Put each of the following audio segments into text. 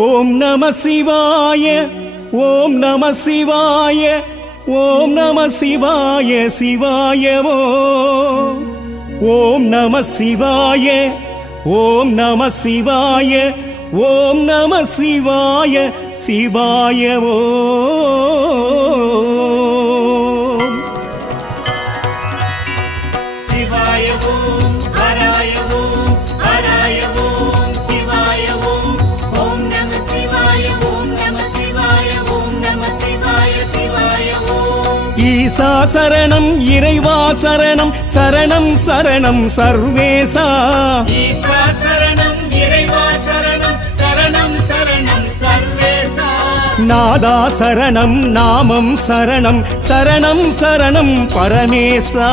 ஓம் நம சிவாய ஓம் நம சிவாய ஓம் நம சிவாய சிவாயவோ ஓம் நம சிவாய ஓம் நம சிவாய ஓம் நம சிவாய சிவாயவோ ஈசா சரணம் இறைவா சரணம் சரணம் சரணம் சர்வேசா ஈசா சரணம் இறைவா சரணம் சரணம் சரணம் சர்வேசா நாதா சரணம் நாமம் சரணம் சரணம் சரணம் பரமேசா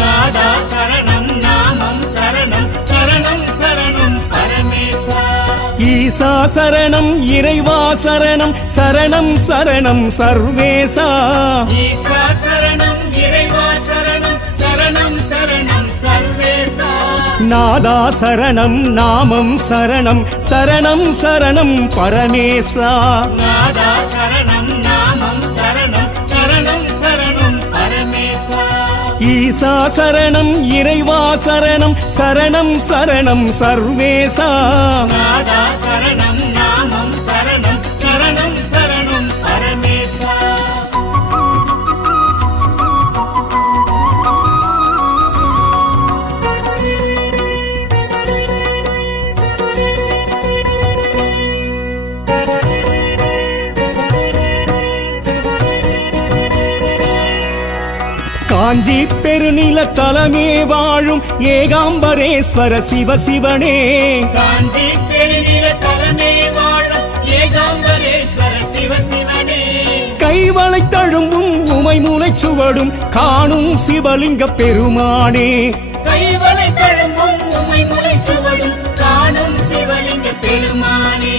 நாதா சரணம் நாமம் சரணம் சரணம் சரணம் பரமேசா ஈசா சரணம் இறைவா சரணம் சரணம் சரணம் சர்வேசா ஈசா சரணம் இறைவா சரணம் சரணம் சரணம் சர்வேசா நாதா சரணம் நாமம் சரணம் சரணம் சரணம் பரமேசா நாதா சரணம் நாமம் சரணம் சரணம் சரணம் பரமேசா ஈசா சரணம் இறைவா சரணம் சரணம் சரணம் சர்வேசா நாதா சரணம் நாமம் சரணம் சரணம் சரணம் பரமேசா காஞ்சி பெருநில தலமே வாழும் ஏகாம்பரேஸ்வர சிவசிவனே காஞ்சி பெருநில தலமே வாழும் ஏகாம்பரேஸ்வர சிவசிவனே கைவளை தழும்பும் உமைமுலை சுவடும் காணும் சிவலிங்க பெருமானே கைவளை தழும்பும் உமைமுலை சுவடும் காணும் சிவலிங்க பெருமானே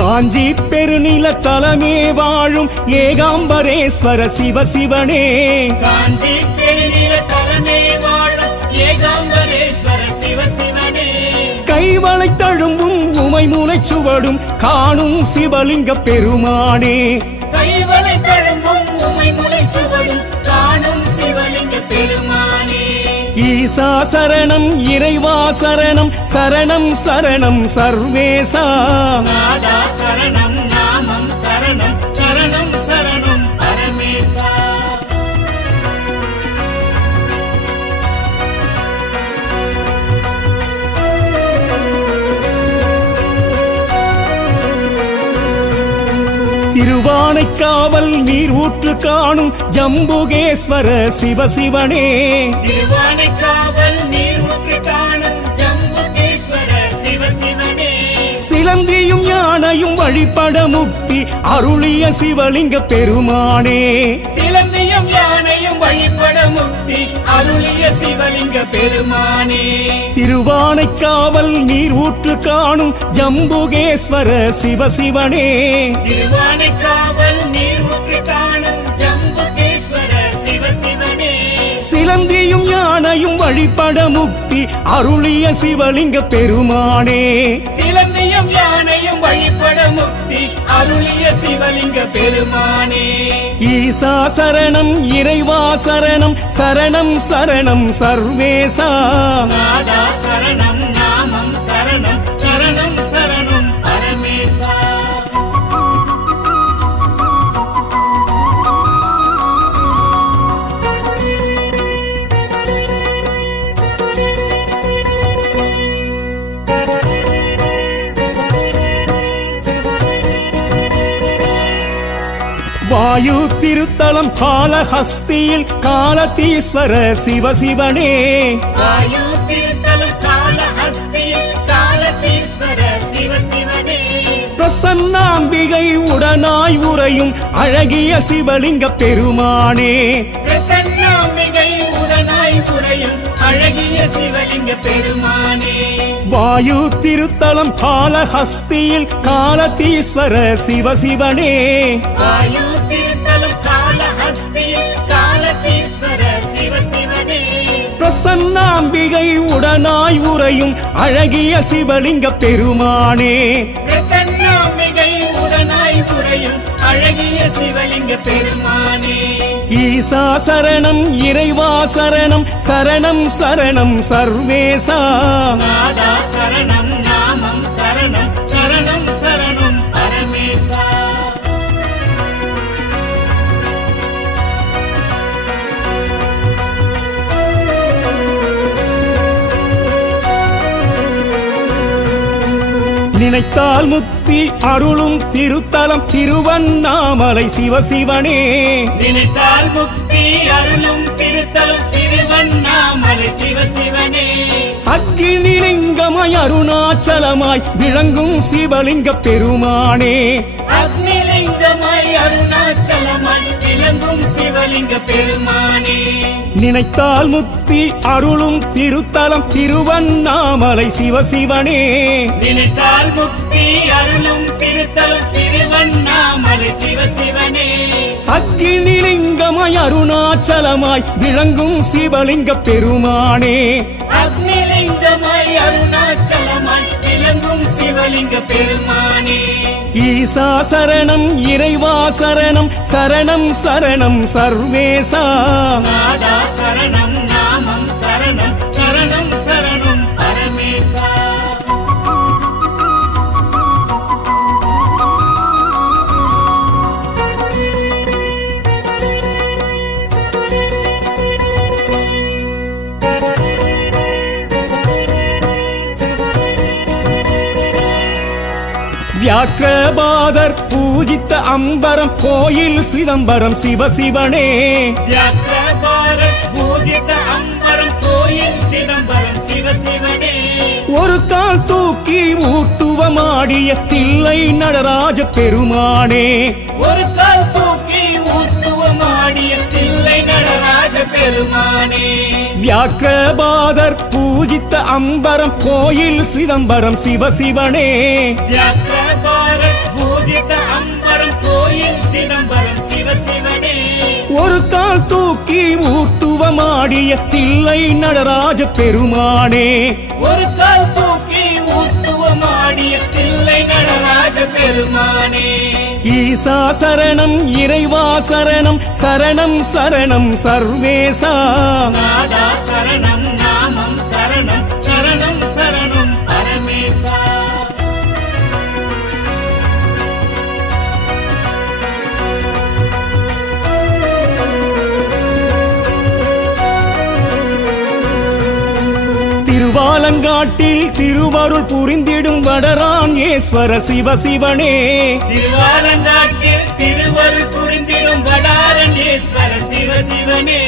காஞ்சி பெருநில தலமே வாழும் ஏகாம்பரேஸ்வர சிவசிவனே காஞ்சி பெருநில தலமே வாழும் ஏகாம்பரேஸ்வர சிவசிவனே கைவளை தழும்பும் உமைமுலை சுவடும் காணும் சிவலிங்க பெருமானே கைவளை தழும்பும் உமைமுலை சுவடும் காணும் சிவலிங்க பெருமானே ஈசா சரணம் இறைவா சரணம் சரணம் சரணம் சர்வேசா நாதா சரணம் நாமம் சரணம் சரணம் சரணம் பரமேசா திருவானைக்காவல் நீர் ஊற்று காணும் ஜம்புகேஸ்வர சிவசிவனே திருவானைக்காவல் நீர் ஊற்று காணும் ஜம்புகேஸ்வர சிவசிவனே சிலந்தியும் யானையும் வழிபட முக்தி அருளிய சிவலிங்க பெருமானே சிலந்தியும் யானையும் வழிபட முக்தி அருளிய சிவலிங்க பெருமானே திருவானைக்காவல் நீர் ஊற்று காணும் ஜம்புகேஸ்வர சிவசிவனே திருவானைக்காவல் நீர் ஊற்று காணும் ஜம்புகேஸ்வர சிவசிவனே சிலந்தியும் யானையும் வழிபட முக்தி அருளிய சிவலிங்க பெருமானே சிலந்தியும் யானையும் வழிபட முக்தி அருளிய சிவலிங்க பெருமானே ஈசா சரணம் இறைவா சரணம் சரணம் சரணம் சர்வேசா நாதா சரணம் நாமம் சரணம் சரணம் சரணம் பரமேசா வாயு திருத்தலம் காலஹஸ்தியில் காலதீஸ்வர சிவசிவனே வாயு திருத்தலம் காலஹஸ்தியில் காலதீஸ்வர சிவசிவனே பிரசன்னாம்பிகை உடனாய் உறையும் அழகிய சிவலிங்க பெருமானே பிரசன்னாம்பிகை உடனாய் உறையும் அழகிய சிவலிங்க பெருமானே வாயு திருத்தலம் காளஹஸ்தியில் காலதீஸ்வர சிவசிவனே வாயு திருத்தலம் காளஹஸ்தியில் காலதீஸ்வர சிவசிவனே பிரசன்னாம்பிகை உடனாய் உறையும் அழகிய சிவலிங்க பெருமானே பிரசன்னாம்பிகை உடனாய் உறையும் அழகிய சிவலிங்க பெருமானே ஈசா சரணம் இறைவா சரணம் சரணம் சரணம் சர்வேசா நாதா சரணம் நாமம் சரணம் சரணம் சரணம் பரமேசா நினைத்தால் முக்தி அருளும் திருத்தலம் திருவண்ணாமலை சிவசிவனே நினைத்தால் முக்தி அருளும் திருத்தலம் திருவண்ணாமலை சிவசிவனே அக்னிலிங்கமாய் அருணாச்சலமாய் விளங்கும் சிவலிங்க பெருமானே அக்னிலிங்கமாய் அருணாச்சலமாய் விளங்கும் சிவலிங்க பெருமானே நினைத்தால் முக்தி அருளும் திருத்தலம் திருவண்ணாமலை சிவசிவனே நினைத்தால் முக்தி அருளும் திருத்தலம் திருவண்ணாமலை சிவசிவனே அக்னிலிங்கமாய் அருணாச்சலமாய் விளங்கும் சிவலிங்க பெருமானே அக்னிலிங்கமாய் அருணாச்சலமாய் விளங்கும் சிவலிங்க பெருமானே ஈசா சரணம் இறைவா சரணம் சரணம் சரணம் சர்வேசா நாதா சரணம் நாமம் சரணம் சரணம் சரணம் பரமேசா வியாக்கிரபாதர் பூஜித்த அம்பரம் கோயில் சிதம்பரம் சிவசிவனே வியாக்கிரபாரத் பூஜித அம்பரம் கோயில் சிதம்பரம் சிவசிவனே ஒரு கால் தூக்கி ஊட்டுவமாடிய தில்லை நடராஜ பெருமானே ஒரு கால் தூக்கி ஊத்துவமாடிய தில்லை நடராஜ பெருமானே வியாக்கிரபாதர் பூஜித்த அம்பரம் கோயில் சிதம்பரம் சிவசிவனே வியாக்கிரபாரத் பூஜித அம்பரம் கோயில் சிதம்பரம் சிவசிவனே ஒரு கால் தூக்கி ஊட்டுவமாடிய தில்லை நடராஜ பெருமானே ஒரு கால் தூக்கி ஊத்துவமாடிய தில்லை நடராஜ பெருமானே ஈசா சரணம் இறைவா சரணம் சரணம் சரணம் சர்வேசா நாதா சரணம் நாமம் சரணம் சரணம் சரணம் பரமேசா திருவாலங்காட்டில் திருவருள் புரிந்திடும் வடராங்கேஸ்வர சிவசிவனே திருவாலங்காட்டில் திருவருள் புரிந்திடும் வடாரண்யேஸ்வர சிவசிவனே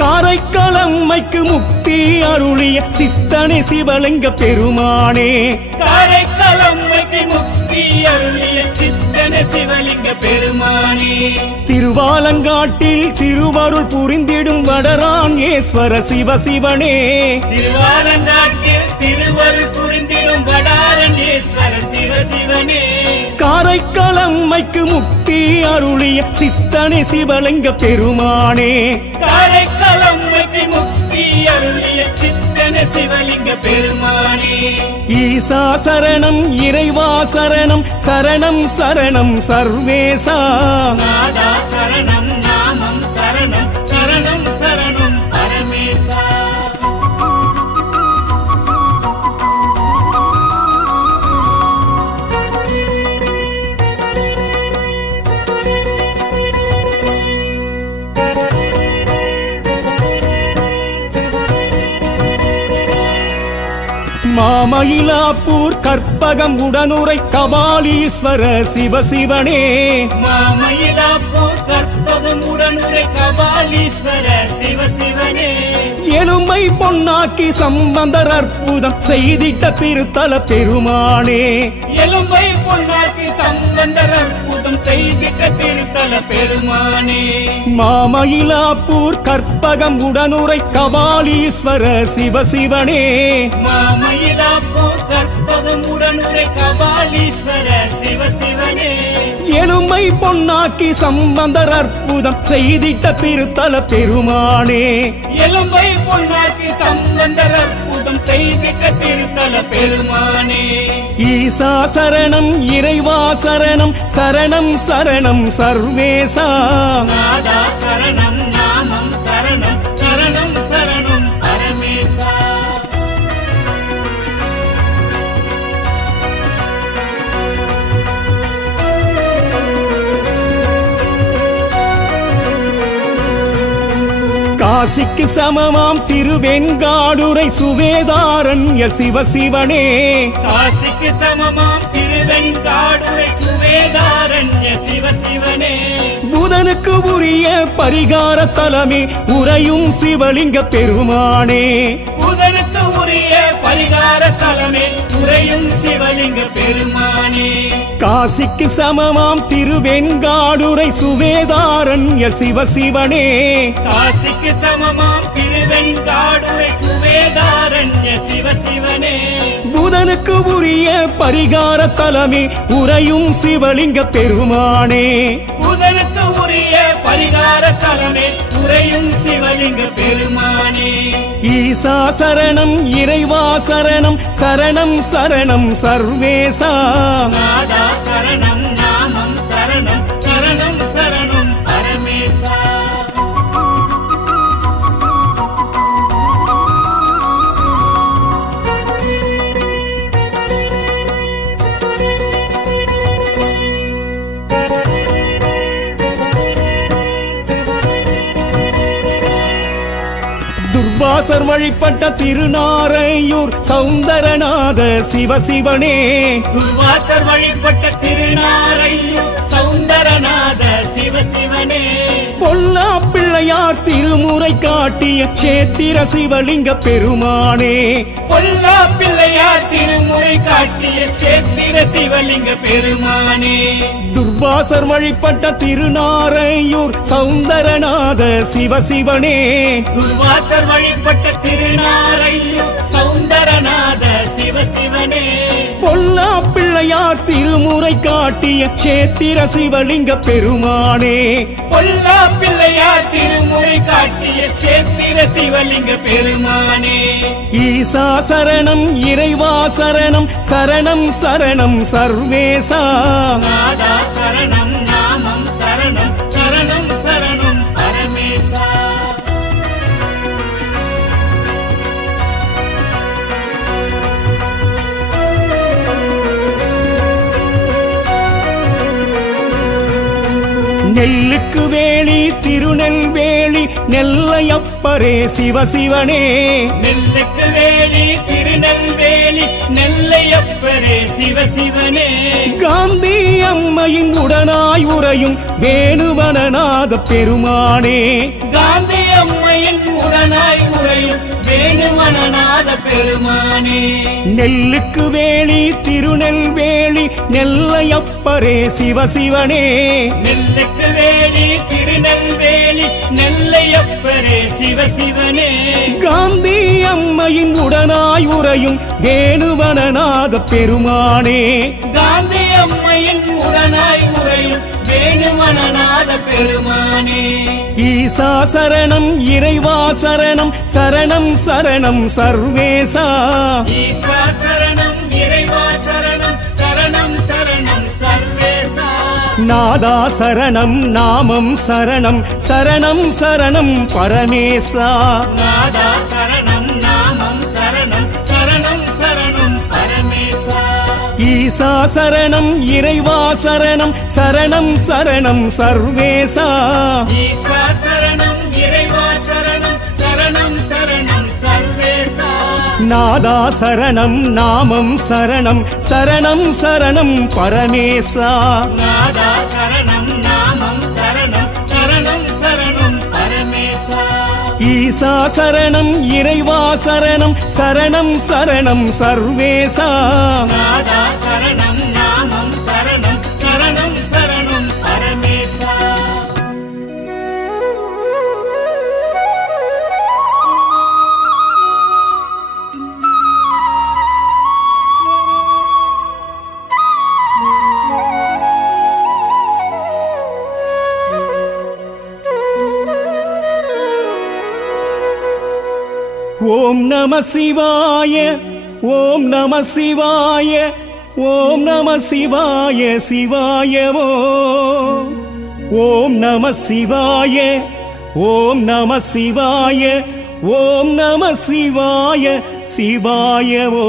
காரைக்காலம்மைக்கு முக்தி அருளிய சித்தனை சிவலிங்க பெருமானே காரைக்காலம்மைக்கு முக்தி அருளிய சித்தன சிவலிங்க பெருமானே திருவாலங்காட்டில் திருவருள் புரிந்திடும் வடராங்கேஸ்வர சிவசிவனே திருவாலங்காட்டில் திருவருள் புரிந்திடும் வடாரண்யேஸ்வர சிவசிவனே காரைக்காலம்மைக்கு முக்தி அருளிய சித்தனை சிவலிங்க பெருமானே காரைக்காலம்மைக்கு முக்தி அருளிய சித்தன சிவலிங்க பெருமானே ஈசா சரணம் இறைவா சரணம் சரணம் சரணம் சர்வேசா நாதா சரணம் நாமம் சரணம் சரணம் சரணம் பரமேசா மாமயிலாப்பூர் கற்பகம் உடனுரை கபாலீஸ்வர சிவசிவனே மாமயிலாப்பூர் கற்பகம் உடனுரை கபாலீஸ்வர சிவ சிவனே எலும்பை பொன்னாக்கி சம்பந்தர் அற்புதம் செய்திட்ட திருத்தல பெருமானே எலும்பை பொன்னாக்கி சம்பந்தர் அற்புதம் செய்திட்ட திருத்தல பெருமானே மாமயிலாப்பூர் கற்பகம் உடனுரை கபாலீஸ்வர சிவசிவனே மாமயிலாப்பூர் கற்பகம் உடனுரை கபாலீஸ்வர சிவசிவனே எலும்பை பொன்னாக்கி சம்பந்தர் அற்புதம் செய்திட்ட திருத்தல பெருமானே எலும்பை பொன்னாக்கி சம்பந்தர் அற்புதம் செய்திட்ட திருத்தல பெருமானே ஈசா சரணம் இறைவா சரணம் சரணம் சரணம் சர்வேசா நாதா சரணம் நாமம் சரணம் சரணம் சரணம் பரமேசா காசிக்கு சமமாம் திருவெண்காடுரை சுவேதாரண்ய சிவசிவனே காசிக்கு சமமாம் திருவெண்காடுரை சுவேதாரண்ய சிவசிவனே புதனுக்கு உரிய பரிகார தலமே உறையும் சிவலிங்க பெருமானே புதனுக்கு உரிய பரிகார தலமே உறையும் சிவலிங்க பெருமானே காசிக்கு சமமாம் திருவெண்காடுரை சுவேதாரண்ய சிவசிவனே காசிக்கு சமமாம் திருவெண்காடுரை சுவேதாரண்ய சிவசிவனே புதனுக்கு உரிய பரிகார தலமே உறையும் சிவலிங்க பெருமானே புதனுக்கு உரிய பரிகார தலமே உறையும் சிவலிங்க பெருமானே ஈசா சரணம் இறைவா சரணம் சரணம் சரணம் சர்வேசா நாதா சரணம் நாமம் சரணம் சரணம் சரணம் பரமேசா துர்வாசர் வழிபட்ட திருநாரையூர் சௌந்தரநாத சிவசிவனே துர்வாசர் வழிபட்ட திருநாரையூர் சௌந்தரநாத சிவசிவனே பொல்லா பிள்ளையார் திருமுறை காட்டிய சேத்திர சிவலிங்க பெருமானே பொல்லா பிள்ளையார் திருமுறை காட்டிய சேத்திர சிவலிங்க பெருமானே துர்வாசர் வழிபட்ட திருநாரையூர் சௌந்தரநாத சிவசிவனே துர்வாசர் வழிபட்ட திருநாரையூர் சௌந்தரநாத சிவசிவனே பொல்லா பிள்ளையார் திருமுறை காட்டிய சேத்திர சிவலிங்க பெருமானே பொல்லா பிள்ளையார் திருமுறை காட்டிய சேத்திர சிவலிங்க பெருமானே ஈசா சரணம் இறைவா சரணம் சரணம் சரணம் சர்வேசா நாதா சரணம் நாமம் சரணம் சரணம் சரணம் பரமேசா நெல்லுக்கு வேலி திருநெல்வேலி நெல்லையப்பரே சிவசிவனே நெல்லுக்கு வேலி திருநெல்வேலி நெல்லையப்பரே சிவசிவனே காந்தி அம்மையின் உடனாய் உறையும் வேணுவனநாத பெருமானே காந்தி அம்மையின் உடனாய் உறையும் வேணுமனநாத பெருமானே நெல்லுக்கு வேலி திருநெல்வேலி நெல்லையப்பரே சிவசிவனே நெல்லுக்கு வேலி திருநெல்வேலி நெல்லையப்பரே சிவசிவனே காந்தி அம்மையின் உடனாய் உறையும் வேணுவனநாத பெருமானே காந்தி அம்மையின் உடனாய் உறையும் வேணுமனநாத பெருமானே ஈசா சரணம் இறைவா சரணம் சரணம் சரணம் சர்வேசா ஈஸ்வர சரணம் இறைவா சரணம் சரணம் சரணம் சர்வேசா நாதா சரணம் நாமம் சரணம் சரணம் சரணம் பரமேசா நாதா சரணம் நாமம் சரணம் சரணம் சரணம் பரமேசா ஈசா சரணம் இறைவா சரணம் சரணம் சரணம் சர்வேசா ஈஸ்வர சரணம் இறைவா சரணம் சரணம் சரணம் சர்வேசா நாதா சரணம் நாமம் சரணம் சரணம் சரணம் பரமேசா நாதா சரணம் நாமம் சரணம் சரணம் சரணம் பரமேசா ஈசா சரணம் இறைவா சரணம் சரணம் சரணம் சர்வேசா நாதா சரணம் நாமம் சரணம் சரணம் சரணம் பரமேசா ஓம் நம சிவாய ஓம் நம சிவாய ஓம் நம சிவாய சிவாயவோ ஓம் நம சிவாய ஓம் நம சிவாய ஓம் நம சிவாய சிவாயவோ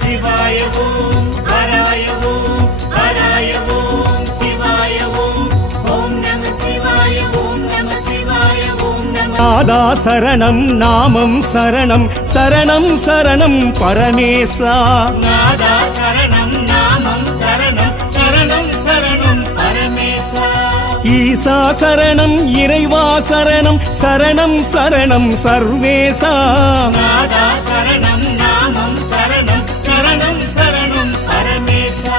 சிவாய ஓம் ஹராய ஓம் ஹராய ஓம் சிவாய ஓம் ஓம் நம சிவாய ஓம் நம சிவாய ஓம் நம நாதா சரணம் நாமம் சரணம் சரணம் சரணம் பரமேசா நாதா சரணம் நாமம் சரணம் சரணம் சரணம் பரமேசா ஈசா சரணம் இறைவா சரணம் சரணம் சரணம் சர்வேசா நாதா சரணம் நாமம் சரணம் சரணம் சரணம் பரமேசா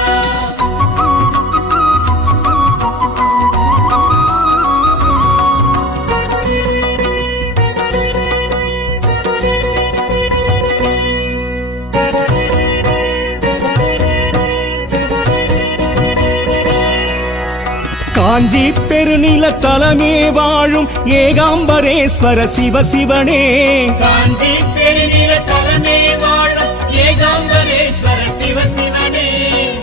காஞ்சி பெருநில தலமே வாழும் ஏகாம்பரேஸ்வர சிவசிவனே காஞ்சி பெருநில தலைமே வாழும் ஏகாம்பரேஸ்வர சிவசிவனே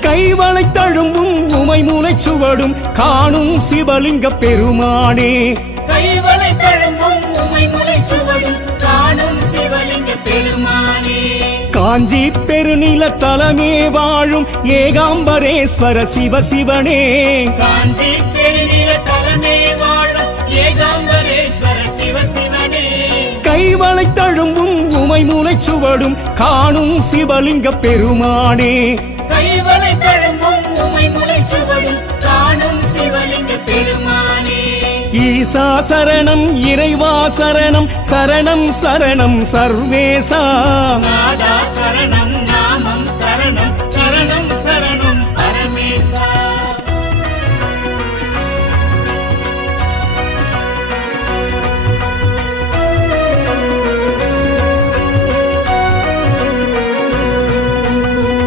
கைவளை தழும்பும் உமை மூளைச் சுவடும் காணும் சிவலிங்க பெருமானே கைவளை தழும்பும் உமை முளை சுவடும் காணும் சிவலிங்க பெருமானே காஞ்சி பெருநில தலமே வாழும் ஏகாம்பரேஸ்வர சிவசிவனே காஞ்சி பெருநில தலைமே வாழும் ஏகாம்பரேஸ்வர சிவசிவனே கைவளை தழும்பும் உமை மூளைச் சுவடும் காணும் சிவலிங்க பெருமானே கைவளை தழும்பும் உமை முளை சுவடும் காணும் சிவலிங்க பெருமானே ஈசா சரணம் இறைவா சரணம் சரணம் சரணம் சர்வேசா நாதா சரணம் நாமம் சரணம் சரணம் சரணம் பரமேசா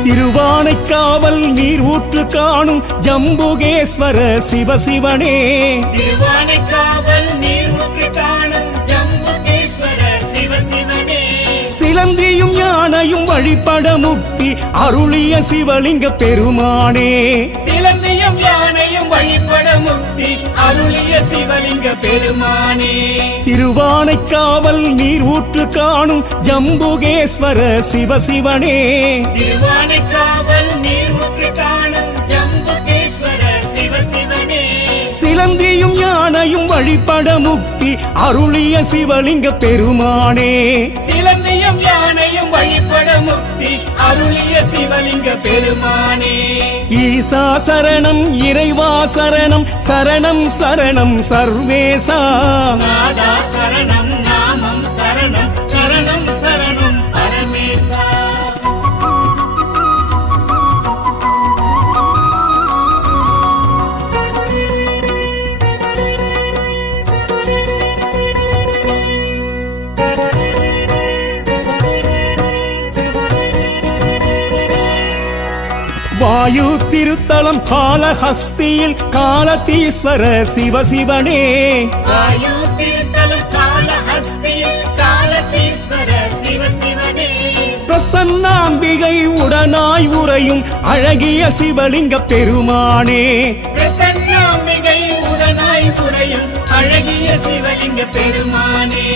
திருவானைக்காவல் நீர் ஊற்று காணும் ஜம்புகேஸ்வர சிவசிவனே திருவானைக்காவல் நீர்முற்று காணும் ஜம்புகேஸ்வர சிவசிவனே சிலந்தியும் யானையும் வழிபட முக்தி அருளிய சிவலிங்க பெருமானே சிலந்தியும் யானையும் வழிபட முக்தி அருளிய சிவலிங்க பெருமானே திருவானைக்காவல் நீர் ஊற்று காணும் ஜம்புகேஸ்வர சிவசிவனே திருவானைக்காவல் நீர்முற்று காணும் ஜம்புகேஸ்வர சிவசிவனே சிலந்தியும் யானையும் வழிபட முக்தி அருளிய சிவலிங்க பெருமானே சிலந்தியும் யானையும் வழிபட முக்தி அருளிய சிவலிங்க பெருமானே ஈசா சரணம் இறைவா சரணம் சரணம் சரணம் சர்வேசா நாதா சரணம் நாமம் சரணம் சரணம் சரணம் பரமேசா வாயு திருத்தலம் காலஹஸ்தியில் காலதீஸ்வர சிவசிவனே வாயு திருத்தலம் காலஹஸ்தியில் காலதீஸ்வர சிவசிவனே பிரசன்னாம்பிகை உடனாய் உறையும் அழகிய சிவலிங்க பெருமானே பிரசன்னாம்பிகை உடனாய் புரையும் அழகிய சிவலிங்க பெருமானே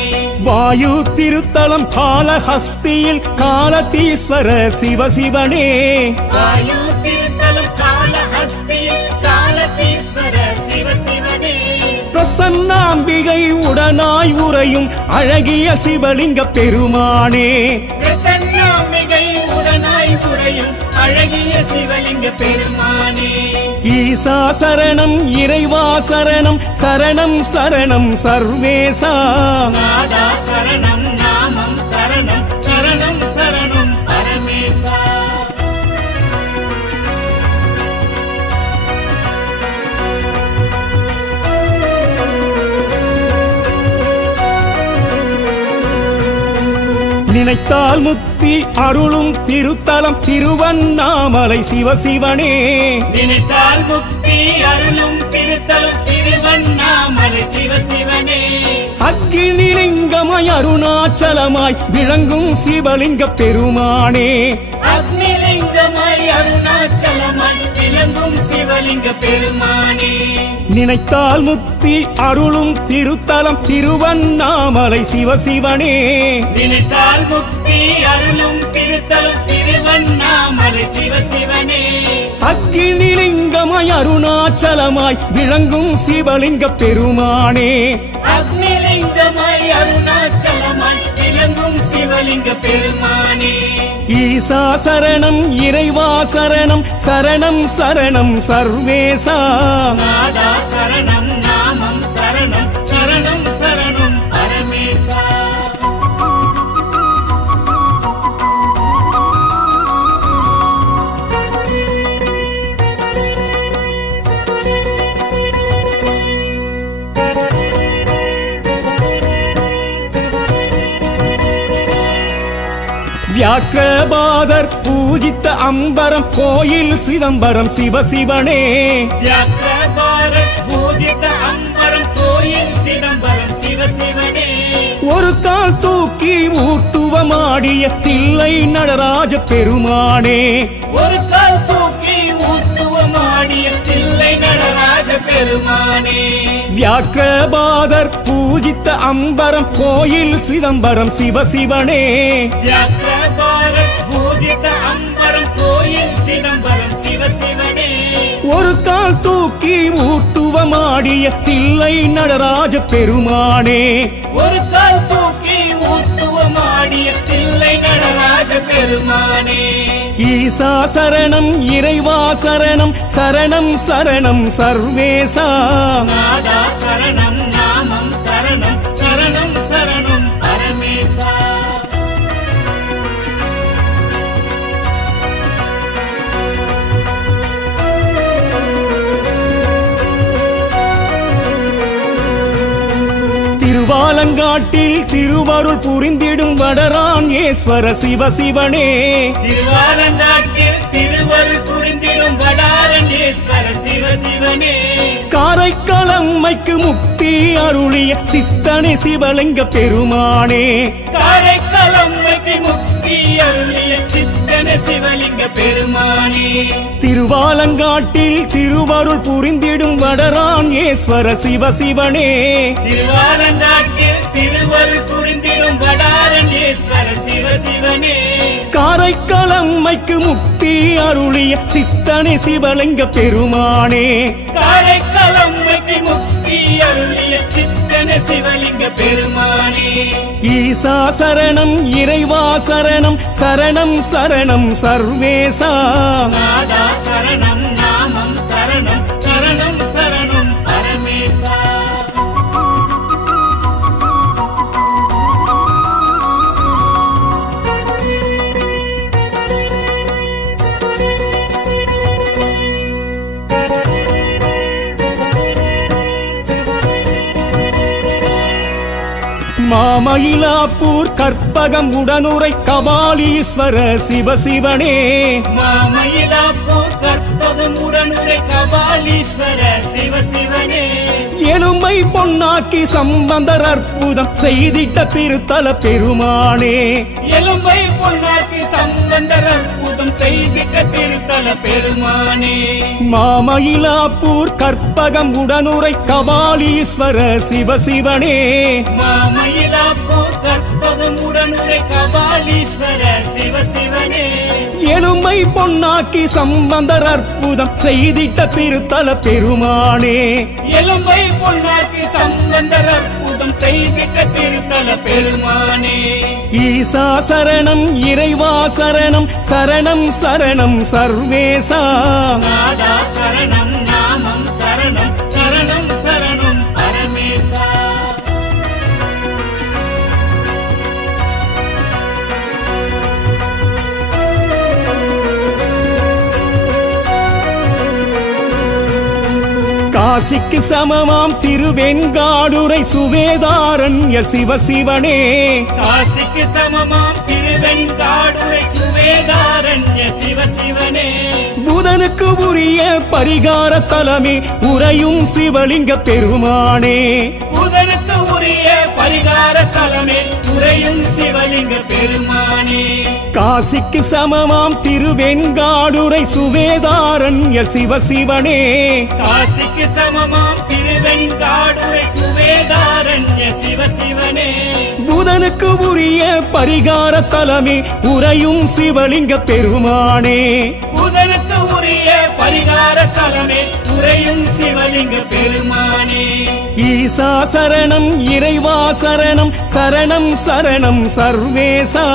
வாயு திருத்தலம் காலஹஸ்தியில் காலதீஸ்வர சிவசிவனே வாயு திருத்தலம் காலஹஸ்தியில் காலதீஸ்வர சிவசிவனே பிரசன்னாம்பிகை உடனாய் உறையும் அழகிய சிவலிங்க பெருமானே பிரசன்னாம்பிகை உடனாய் புரையும் அழகிய சிவலிங்க பெருமானே ஈசா சரணம் இறைவா சரணம் சரணம் சரணம் சர்வேசா நாதா சரணம் நாமம் சரணம் சரணம் சரணம் பரமேசா நினைத்தால் முக்தி அருளும் திருத்தலம் திருவண்ணாமலை சிவசிவனே நினைத்தால் முக்தி அருளும் திருத்தலம் திருவண்ணாமலை சிவசிவனே அக்னிலிங்கமாய் அருணாச்சலமாய் விளங்கும் சிவலிங்க பெருமானே அக்னிலிங்கமாய் அருணாச்சலமாய் விளங்கும் சிவலிங்க பெருமானே நினைத்தால் முக்தி அருளும் திருத்தலம் திருவண்ணாமலை சிவசிவனே நினைத்தால் முக்தி அருளும் திருத்தலம் திருவண்ணாமலை சிவசிவனே அக்னிலிங்கமாய் அருணாச்சலமாய் விளங்கும் சிவலிங்க பெருமானே அக்னிலிங்கமாய் அருணாச்சலமாய் விளங்கும் சிவலிங்க பெருமானே ஈசா சரணம் இறைவா சரணம் சரணம் சரணம் சர்வேசா நாதா சரணம் நாமம் சரணம் சரணம் சரணம் பரமேசா வியாக்கிரபாதர் பூஜித்த அம்பரம் கோயில் சிதம்பரம் சிவசிவனே வியாக்கிரபாரத் பூஜித அம்பரம் கோயில் சிதம்பரம் சிவசிவனே ஒரு கால் தூக்கி ஊர்த்துவமாடிய தில்லை நடராஜ பெருமானே ஒரு கால் தூக்கி ஊத்துவமாடிய தில்லை நடராஜ பெருமானே வியாக்கிரபாதர் பூஜித்த அம்பரம் கோயில் சிதம்பரம் சிவசிவனே வியாக்கிரபாரத் பூஜித அம்பரம் கோயில் சிதம்பரம் சிவசிவனே ஒரு கால் தூக்கி ஊர்த்துவமாடிய தில்லை நடராஜ பெருமானே ஒரு கால் தூக்கி ஊத்துவமாடிய தில்லை நடராஜ பெருமானே ஈசா சரணம் இறைவா சரணம் சரணம் சரணம் சர்வேசா நாதா சரணம் நாமம் சரணம் சரணம் சரணம் பரமேசா திருவாலங்காட்டில் திருவருள் புரிந்திடும் வடராங்கேஸ்வர சிவசிவனே திருவாலங்காட்டில் திருவருள் புரிந்திடும் வடாரண்யேஸ்வர சிவசிவனே காரைக்காலம்மைக்கு முக்தி அருளிய சித்தனே சிவலிங்க பெருமானே காரைக்காலம்மைக்கு முக்தி அருளிய சித்தன சிவலிங்க பெருமானே திருவாலங்காட்டில் திருவருள் புரிந்திடும் வடராங்கேஸ்வர சிவசிவனே திருவாலங்காட்டில் திருவருள் புரிந்திடும் வடாரண்யேஸ்வர சிவசிவனே காரைக்காலம்மைக்கு முக்தி அருளிய சித்தனே சிவலிங்க பெருமானே காரைக்காலம்மைக்கு முக்தி அருளிய சித்தன சிவலிங்க பெருமானே ஈசா சரணம் இறைவா சரணம் சரணம் சரணம் சர்வேசா நாதா சரணம் நாமம் சரணம் சரணம் சரணம் பரமேசா மாமயிலாப்பூர் கற்பகம் உடனுரை கபாலீஸ்வர சிவசிவனே மாமயிலாப்பூர் கற்பகம் உடனுரை கபாலீஸ்வர சிவசிவனே எலும்பை பொன்னாக்கி சம்பந்தர் அற்புதம் செய்திட்ட திருத்தல பெருமானே எலும்பை பொன்னாக்கி சம்பந்தர் அற்புதம் செய்திட்ட திருத்தல பெருமானே மாமயிலாப்பூர் கற்பகம் உடனுரை கபாலீஸ்வர சிவசிவனே மாமயிலாப்பூர் கற்பகம் உடனுரை கபாலீஸ்வர சிவசிவனே எலும்பை பொன்னாக்கி சம்பந்தர் அற்புதம் செய்திட்ட திருத்தல பெருமானே எலும்பை பொன்னாக்கி சம்பந்தர் அற்புதம் செய்திட்ட திருத்தல பெருமானே. ஈசா சரணம் இறைவா சரணம் சரணம் சரணம் சர்வேசா. நாதா சரணம் நாமம் சரணம் சரணம் சரணம் பரமேசா. காசிக்கு சமமாம் திருவெண்காடுரை சுவேதாரண்ய சிவசிவனே. காசிக்கு சமமாம் திருவெண்காடுரை சுவேதாரண்ய சிவசிவனே. புதனுக்கு உரிய பரிகார தலமே உறையும் சிவலிங்க பெருமானே. புதனுக்கு உரிய பரிகார தலமே உறையும் சிவலிங்க பெருமானே. காசிக்கு சமமாம் திருவெண்காடுரை சுவேதாரண்ய சிவசிவனே. காசிக்கு சமமாம் திருவெண்காடுரை சுவேதாரண்ய சிவசிவனே. புதனுக்கு உரிய பரிகார தலமே உறையும் சிவலிங்க பெருமானே. புதனுக்கு உரிய பரிகார தலமே உறையும் சிவலிங்க பெருமானே. ஈசா சரணம் இறைவா சரணம் சரணம் சரணம் சர்வேசா.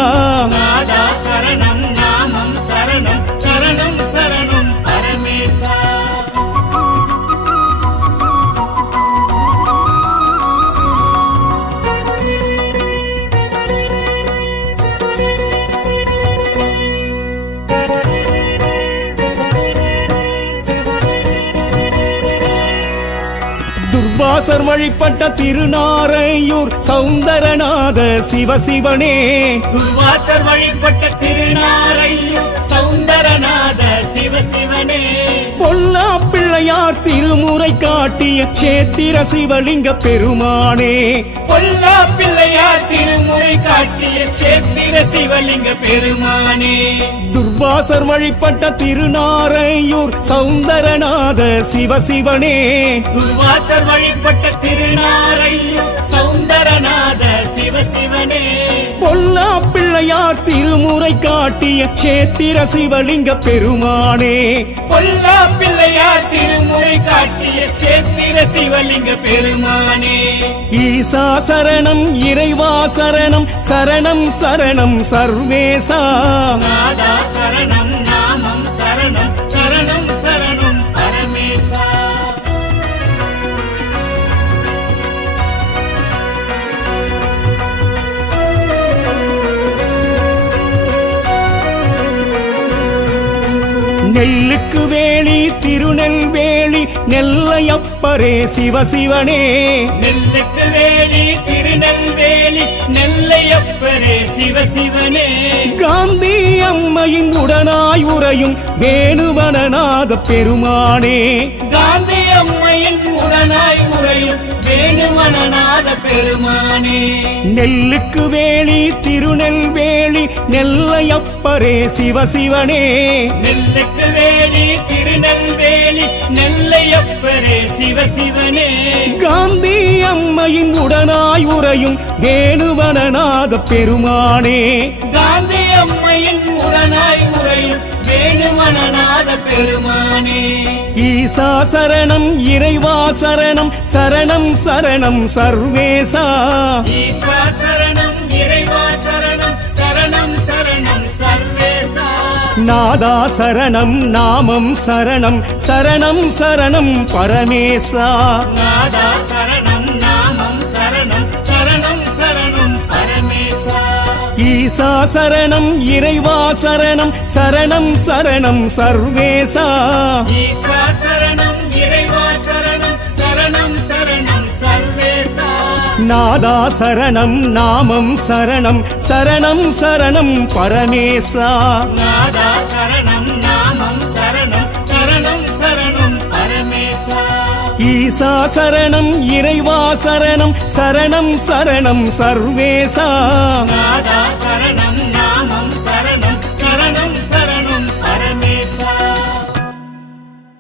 நாதா சரணம் நாமம் சரணம் சரணம் சரணம் பரமேசா. துர்வாசர் வழிபட்ட திருநாரையூர் சௌந்தரநாத சிவசிவனே. துர்வாசர் வழிபட்ட திருநாரையூர் சௌந்தரநாத சிவசிவனே. பொல்லா பிள்ளையார் திருமுறை காட்டிய சேத்திர சிவலிங்க பெருமானே. பொல்லா பிள்ளையார் திருமுறை காட்டிய சேத்திர சிவலிங்க பெருமானே. துர்வாசர் வழிபட்ட திருநாரையூர் சௌந்தரநாத சிவசிவனே. துர்வாசர் வழிபட்ட திருநாரையூர் சௌந்தரநாத சிவசிவனே. பொல்லா பிள்ளையார் திருமுறை காட்டிய சேத்திர சிவலிங்க பெருமானே. பொல்லா பிள்ளையார் திருமுறை காட்டிய சேத்திர சிவலிங்க பெருமானே. ஈசா சரணம் இறைவா சரணம் சரணம் சரணம் சர்வேசா. நாதா சரணம் நாமம் சரணம் சரணம் சரணம் பரமேசா. நெல்லுக்கு வேலி திருநெல்வேலி நெல்லையப்பரே சிவசிவனே. நெல்லுக்கு வேலி திருநெல்வேலி நெல்லையப்பரே சிவசிவனே. காந்தி அம்மையின் உடனாய் உறையும் வேணுவனநாத பெருமானே. காந்தி அம்மையின் உடனாய் உறையும் வேணுவனநாத பெருமானே. நெல்லுக்கு வேலி திருநெல்வேலி நெல்லையப்பரே சிவசிவனே. நெல்லுக்கு வேலி திருநெல்வேலி நெல்லையப்பரே சிவசிவனே. காந்தி அம்மையின் உடனாய் உறையும் வேணுவனநாத பெருமானே. காந்தி அம்மையின் உடனாய் உறையும் வேணுவனநாத பெருமானே. ஈசா சரணம் இறைவா சரணம் சரணம் சரணம் சர்வேசா. ஈஸ்வா சரணம் இறைவா சரணம் சரணம் சரணம் சர்வேசா. நாதா சரணம் நாமம் சரணம் சரணம் சரணம் பரமேசா. நாதா சரணம் நாமம் சரணம் சரணம் சரணம் பரமேசா. ஈசா சரணம் இறைவா சரணம் சரணம் சரணம் சர்வேசா. ஈஸ்வா சரணம் இறைவா சரணம் சரணம் சரணம் சர்வேசா. நாதா சரணம் நாமம் சரணம் சரணம் சரணம் பரமேசா. நாதா சரணம் நாமம் சரணம் சரணம் சரணம் பரமேசா. ஈசா சரணம் இறைவா சரணம் சரணம் சரணம் சர்வேசா. நாதா சரணம்